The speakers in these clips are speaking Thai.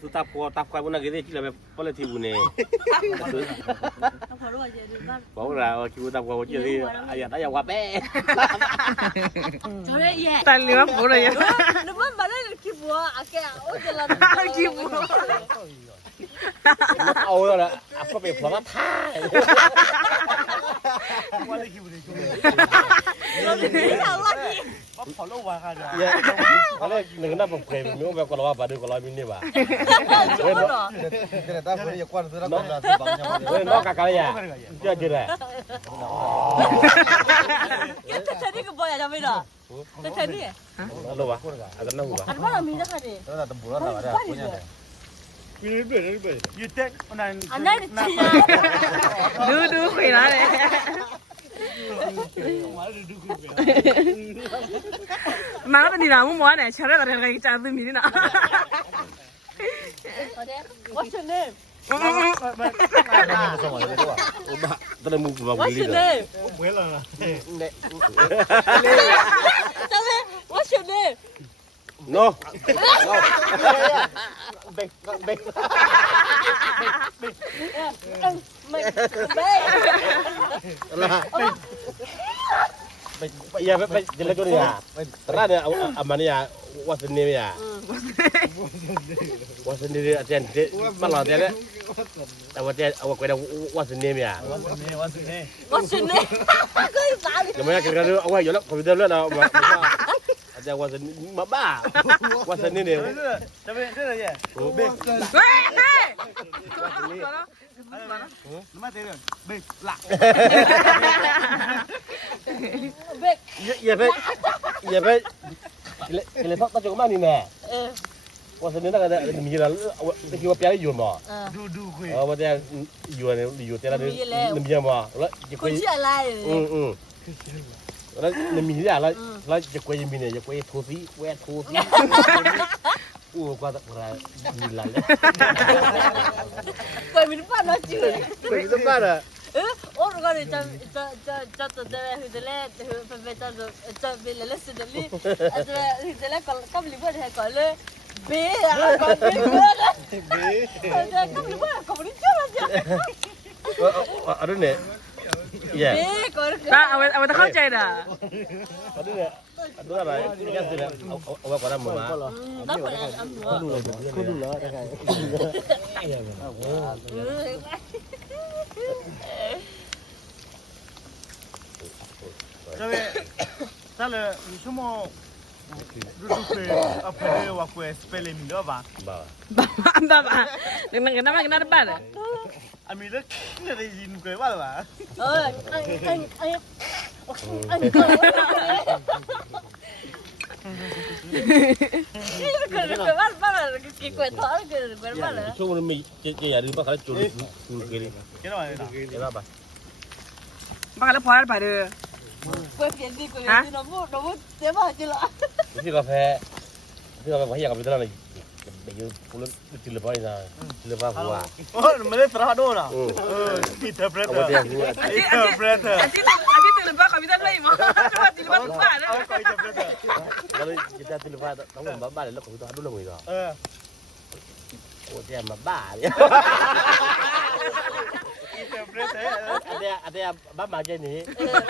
สุตาพัวตาควายบุญนักเรียนที่เราแบบพอเลยที่บุญเนี่ยบอกเราคิวตาพัวที่เราอยากได้อยากว่าแป้แต่เลี้ยงปูเลยนึกว่ามาได้คิบัวอาแกโอ้จะละคิบัวเอาแล้วล่ะก็เป็นพลังท่าว่าเลยคิวเลยคิวเลยเราจะไม่ทำละกี่ว่าพอโลวาค่ะเยอะอะไรหนึ่งน่าผมเคยมีว่าแบบก็ว่าบาดูก็ร้อยมิลลิบาทแต่ถ้าคนอยากควันสุดแล้วก็จะบังยังเฮ้ยนอกกากอะไรอ่ะเยอะจริงเลยแกเธอนี่ก็บ่อยจะไม่หรอเธอนี่อะไรวะอะไรนั่งหัวอันว่าเรามีสักคนดิแล้วแต่บุรุษเราอะไรคนยังไงยืดเต้นอันนั้นอันนั้นจริงดูคุยนะเลยมาแล้วนี่นะมึงมัวเนี่ยเชื่อได้แต่เรื่องอะไรจะตื่นมีนี่นะWhat's your name? ตอนนี้มึงบอก What's your name? เว้ยล่ะเนี่ย What's your name? no big big ไม่อย่าไปจะเล่นตัวนี้อ่ะตอนนี้อามันเนี่ยว่าสนิทเนี่ยว่าสนิทอาจารย์มาหล่อเจ้าเนี่ยแต่ว่าเจ้าเอาไปได้ว่าสนิทเนี่ยWhat's your name? ก็อีสานยังไม่ได้กันเลยเอาไว้อยู่แล้วคอมพิวเตอร์แล้วเราอาจารย์ว่าสนิทมาบ้าว่าสนิทเนี่ยจะเป็นเรื่องอะไรเนี่ยเบกมาเตือนเบกหลักเบกอย่าไปเลยต้องจงมานี่แม่ว่าสนิทนั่นก็มีอะไรคิดว่าเปียได้อยู่มั้งดูคุยว่าจะอยู่แต่ละนี่มีอะไรมั้งแล้วจะคุยคุณชื่ออะไรแล้วมีอะไรแล้วจะคุยมีเนี่ยจะคุยทูซีแวร์ทูซีก็อะไรมีอะไรคุยมีบ้านแล้วจืดคุยมีบ้านอ่ะโอ้ก็เลยจะตัวเดียวจะเล่เป็นจะเป็นเล่นสุดเลยจะเล่นก็มีบ้านให้ก่อนเลยเบ้ก่อนเบ้จะก็มีบ้านก็มีเจ้าจ้ะอะไรเนี่ยเบ้ก่อนก็เอาไปเข้าใจด่ะอะไรเนี่ยอะไรยังสิเนี่ยเอาไว้ก่อนนะมึงมาต้องคนอันหัวคุณดูแล้วได้ไงจะเป็นถ้าเลยชั่วโมงดูคุยเอาไปเลยว่าคุยสเปลมินด้วยป่ะบ้านั่งกันได้บ้านเลยอามีเรื่องอะไรยินคุยว่าหรือเปล่าอันก็นี่ก็คือบ้านกี่กว่าท้อคือบ้านเลยช่วงนี้มีเจียร์หรือเปล่าเขาจุดกี่นี่กี่ร้อยนะกี่ร้อยป่ะบ้านแล้วพอแล้วไปเลยกวยเปลี่ยนดีกว่าน้ำมูเจ๊บ้าจิ๋วที่กาแฟให้อยากกับพี่ตลอดเลยไปยืมพูดจิ๋วไปนะจิ๋วไปหัวโอ้ไม่ได้ฟราโดนะอินเตอร์เพรสเตอร์อินเตอร์เพรสเตอร์อันที่ตื่นบ้าเขาไม่ได้เลยมั้งจะมาจิ๋วบ้าทุกบ้านเลยอินเตอร์เพรสเตอร์แล้วจะจิ๋วไปต้องมาบ้านแล้วเขาจะดูแลมึงเหรอโอ้เจ้ามาบ้าเนี่ยอันเดียบ้ามาเจนี่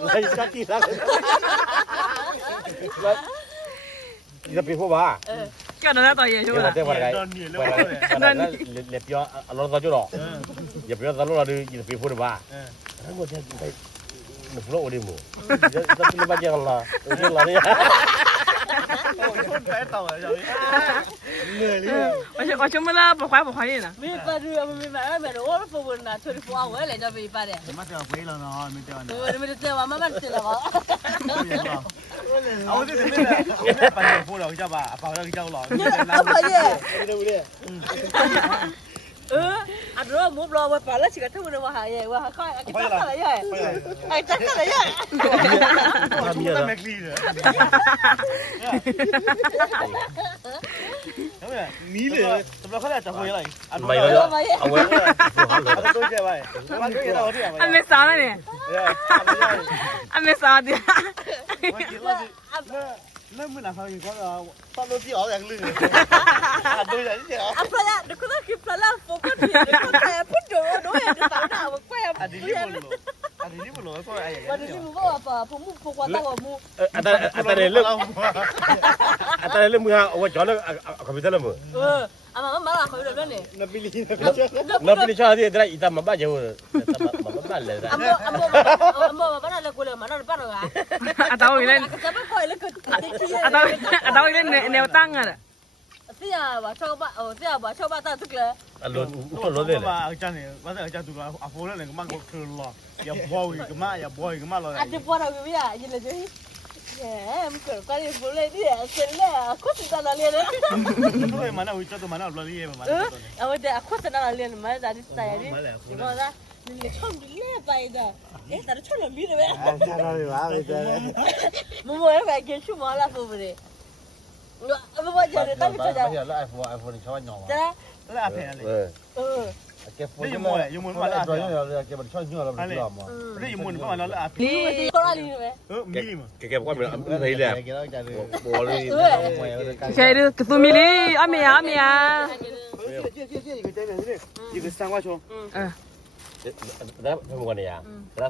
เลยสักกี่ครั้งแล้วจะเป็นผู้บ้าก็โดนแล้วต่อเยอะช่วยนะเจ้าว่าไงเล็บย่อเราจะจุดหรออย่าไปย่อตลอดเราดูอย่าไปพูดบ้าทั้งหมดจะไปหนุ่มโลกดิมูจะเป็นบ้าเจ้าละเจ้าละเนี่ยโอ้ยชนแพ้ต่อเลยเหนื่อยเลยว่าชั่วโมงละบอกควายนี่นะมีปลาเรือมันมีแบบโอ้แล้วฟูนนะช่วยฟูเอาไว้เลยจะไปปลาเนี่ยมาเจอไปแล้วเนาะไม่เจอเนาะไม่เจอว่ามันเจอแล้วเอาที่ไม่ได้ไปพูดเราเจ้าบ่าเปล่าเราเจ้าหล่อเอาไปเนี่ยไม่ดูเนี่ยอันนี้มุบรอไว้ป่าแล้วสิกันทั้งหมดว่าหายว่าค่อยกินจักอะไรใหญ่ไอ้จักอะไรใหญ่ทำยังไงแม็กลี่เลยนี่เลยสำหรับเขาเนี่ยจะคุยอะไรไม่เลยเอาไว้เอาตัวเจ้าไปอันไม่ซ้อนเลยเนี่ยอันไม่ซ้อนดิ那没拿上一个放到地上两粒，都人家。啊，不然，你可能去不然，我过去，我看不着，我也是早上我怪不啊，你不落，过来我这是我爸，不管到我母。အတလည်းမဟာဝကြောလည်းကွန်ပျူတာလည်းမ 啊，妈妈回来了呢。那比例，နော်ပြချာတဲ့တဲ့ဣတမပတ်ကျမပတ်လဲ 阿爸那过来嘛，那爸那个。 အတောင်းရင်း 咱们快了个， အတောင်းရင်းနေတန်းရ 是呀，我超爸，哦，是呀，我超爸到这个。 အလုံးလေ 吧，讲的，反正讲这个阿婆那个嘛，我去了，要包一个嘛，要包一个嘛了。啊，这包到个呀，现在就是，耶，我可关键不累的，真的，可是在那里呢。对嘛，那我叫做嘛，那老厉害嘛。然后这可是在那里呢，嘛，在这在的，你看啥？你唱的厉害的，哎，在这唱了厉害呗。在那里嘛，在那。我也快给去忙了，不的。我讲的，当时这样。แล้ว iPhone ชอบหนอ 对。那阿片嘞。แกฝนอยู่มั้ยอยู่มั้ยว่าแล้วแกบ่ชอบหนอแล้วบ่รู้มั้ย 那有么嘛？那阿片。你到哪里了呗？米嘛。 แกก็ไม่ได้แหละบ่เลย ခဲရကသူမီလေးအမေအမေ 这一个这边是一个三花球。ဒါဘယ်မှာနေရဒါ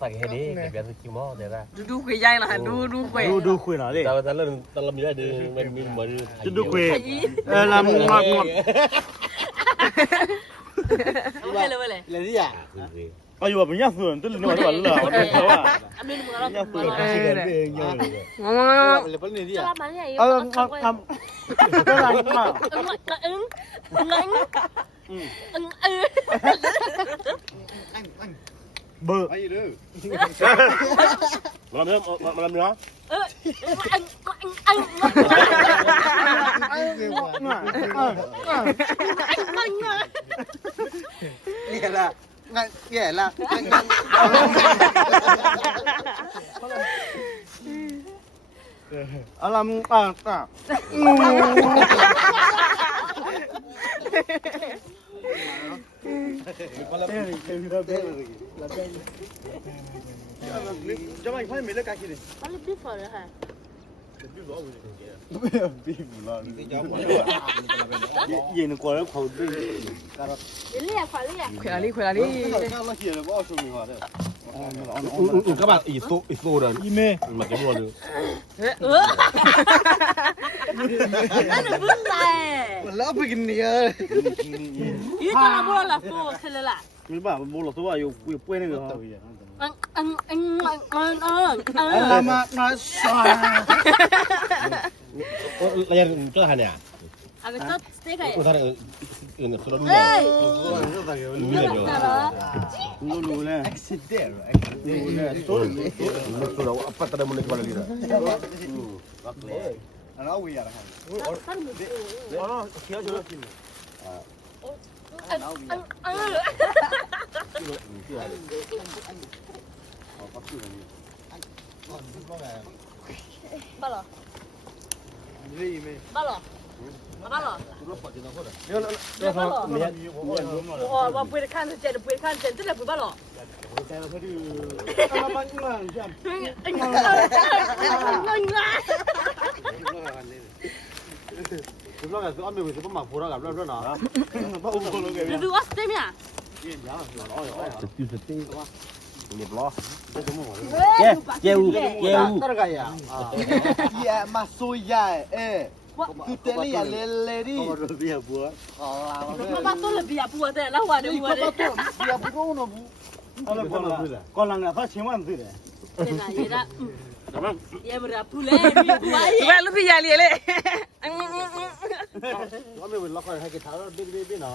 ပါခဲ့တယ်ပြတ်ကြည့်မောတဲ့လား ဒူခွေရိုင်းလားဒူခွေ 都会了嘞。 ဒါလည်းမရတယ်မင်းမရ 这都会。那么。来了，来了。来的呀。哎呦，不人家说，这里那玩意儿了，我这说啊。人家说这是个别人的。不是的呀。不。哎呦。มาแล้วเนาะ 耶啦，俺耶啦，阿拉姆啊啊，这玩意快没了，干起的。哪里比法了还？比不了，人过来跑这。厉害，快厉害。 ခွေလာလေးခွေလာလေး 那些人不好说明话的。ကဘာအီဆိုရ 一枚。မကဘောလေ 那你不来？我老不给你啊。一到那不了，说开了啦。没办法，没了，说话有背那个哈。阿妈那啥。แล้วยังก็หันเนี่ย 啊，个这这个。 อุตส่าห์เออสรุป 哎， มีอะไรอยู่ 露嘞。accident。ဆိုတော့အပတ်တည်းမလို့ပြောလိုက်တာ 然后我也来。哦，铁球。罢了，一枚。罢了，罢了。แล้วเขาเนี่ย 我不会看这的，不会看真的不罢了。你说个是俺们为什么马坡上干这呢？把我们给。你对我是对面。 ติดติดเรียบร้อย 那个呀？也马苏呀，哎，就这里呀，来的。我说别播。好啦，我把做了比较不的，那我的我的。别不够呢不？好了，过了，过了啊，他千万对的。现在也的，也不是不来，不 ဒီကလူပြရလေးလေ 我们为老块还给他别拿，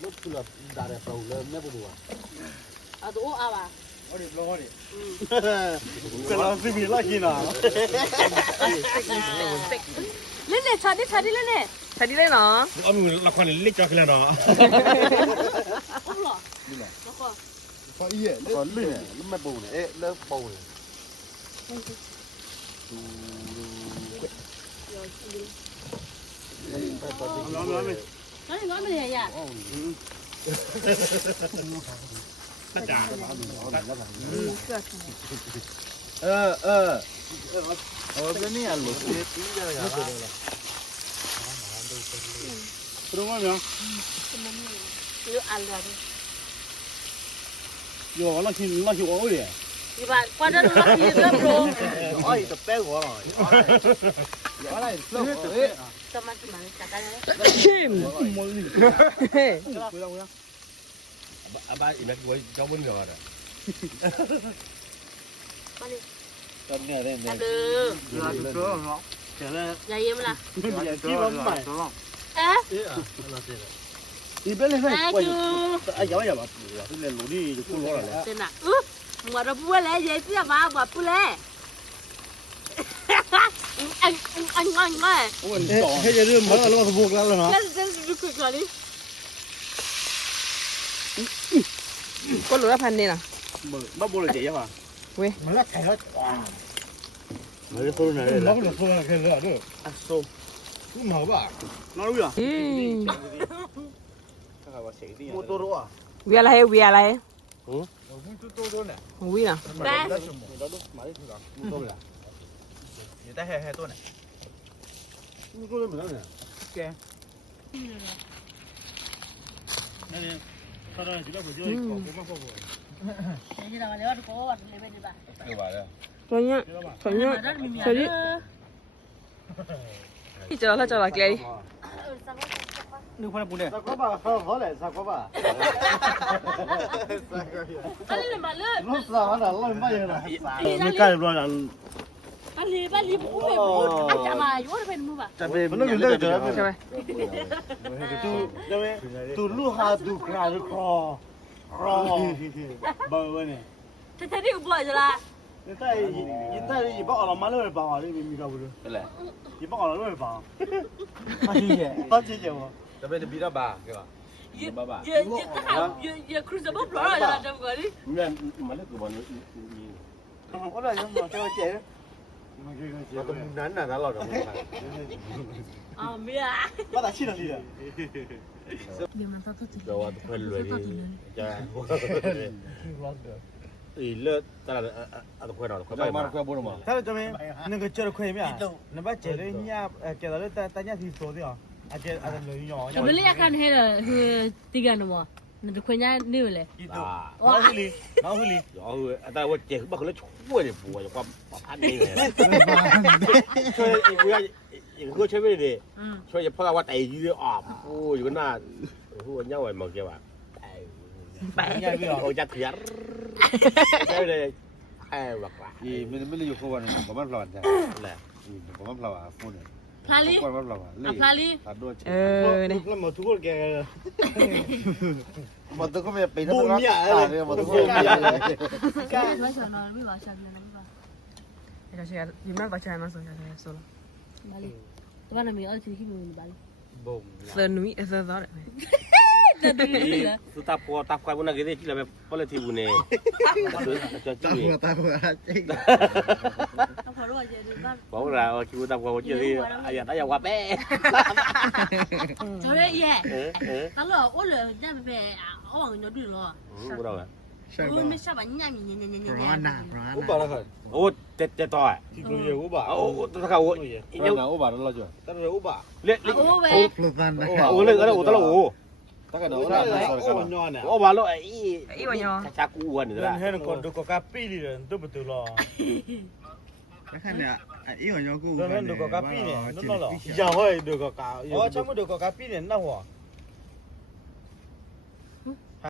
那除了大的收了那不多。啊，都啊吧。我的老的。这老视频老新了。来来，差的来来。 ဆက်ဒီလေးနော် 我们老块的立着起来了。我不了。老婆。放一，放绿的，你没包呢？哎，那包呢？那你干么的呀？大家。这你也录的，不懂我名？有安了的。哟，那是我的。你把关着那皮子不？哎，这白我了。原来是我的。怎么咋干的？ ဟဲ့ 回来。阿爸现在我交温了的。到那边那个那就这了。现在要赢不啦？也基本买。哎，你别那个，哎我就哎呀吧，这来努力就够多了。真的，我这不来也这吧，我不来。我你找，还是没那老是不干了吗？真是快快的。 ကိုလိုရဖန်နေလား 没不了这样吧？ ဝေး 没那开了，哇！我这收人没了。不了说了开始这，收，不毛吧？哪有呀？ ဟင်း 看看我谁的呀？我多多啊， ဝေးလာဟဲ့ဝေးလာဟဲ့ 我就多呢。 ဝေးလား 来，那是么？那都买的多少？你多不了？你带还多呢？你多的没呢？对。那你，他那几个不就搞不嘛搞不？谁知道我这个锅那边的吧？对吧的？ ကျော်ညကျော်ညဆရီဒီကျော်လာကျော်လာကလေး 你快点不呢？傻瓜吧，好嘞，傻瓜吧。哪里嘛了？老师啊，那老没人了。你干多少？哪里把你不会不？哎呀妈，我这边么吧？这边不能用这个。 ကျော်ပဲ 都路下都看着靠，不问呢。这这个不是啦？你带一把了，马六帮啊，你没搞不着。对嘞。一把了六帮。他谢谢，他谢谢我。这边的比较大，对吧？也可是不不了呀，这个的。你看，没那个吧？你。我这人嘛，这个姐。那都难难的老人。啊，没啊。把他气了气的。这我快乐的，呀。乐，咱俩都快到了，快买，快不了嘛。他这边那个叫的快面，那把接的你呀，接到了大家提说的啊，接人要。这边也看黑了，是这个的嘛？那就快点溜嘞。啊。哪回哩？哪回哩？然后，但我这不可能错的不，我怕你了。所以一个前面的，所以碰到我第一的啊，哦，有个那，我娘为毛叫啊，我家腿儿，对对，哎，我挂。ไม่ได้อยู่คู่กันนะผมมันพลอนใช่ 来，ผมมันพลอนคู่เนี่ย พลาลี คู่มันพลอนเลย พลาลี ตัดด้วย เออนี่ 那么多个， หมดตัวก็ไม่ไปทั้งนั้นเลยหมดตัวก็ไม่ไป 我想到没吧，下边那个。 အဲ့ဒါရှိရဒီမှာပါချင်မှာဆိုရတယ်ဆိုလို့ 哪里？这边那没有，这里没有哪里？ စနူအစသားတယ် 这对了。是大坡大块，我那个的进来不来提步呢，ตาหัวตาหัวจริง 他跑路去，这边。跑来我去大坡，我记得，哎呀，他要我背。赵月爷，嗯，咱老我这那边啊，我往那对了。不知道啊。 ใช่ 我 ป่ะ 们下班你家明年。 ร้อนนะร้อน 我把那个，我这多哎，这个月我把，我这个我， ร้อนนะอุบาทเราจุด 但是我把，你我喂， ปลุกกันนะ 我那个我得了我， ตั้งแต่เรา 我 ได้ 那我娘呢，我完了哎， အေးပါညော 加古啊，你知道人？还能搞这个干背的人都不得了， แล้วแค่เนี่ยไอ้อีหัวโยกู 人都搞干背的，弄到了，以前我这个干，我全部都搞干背的，那我。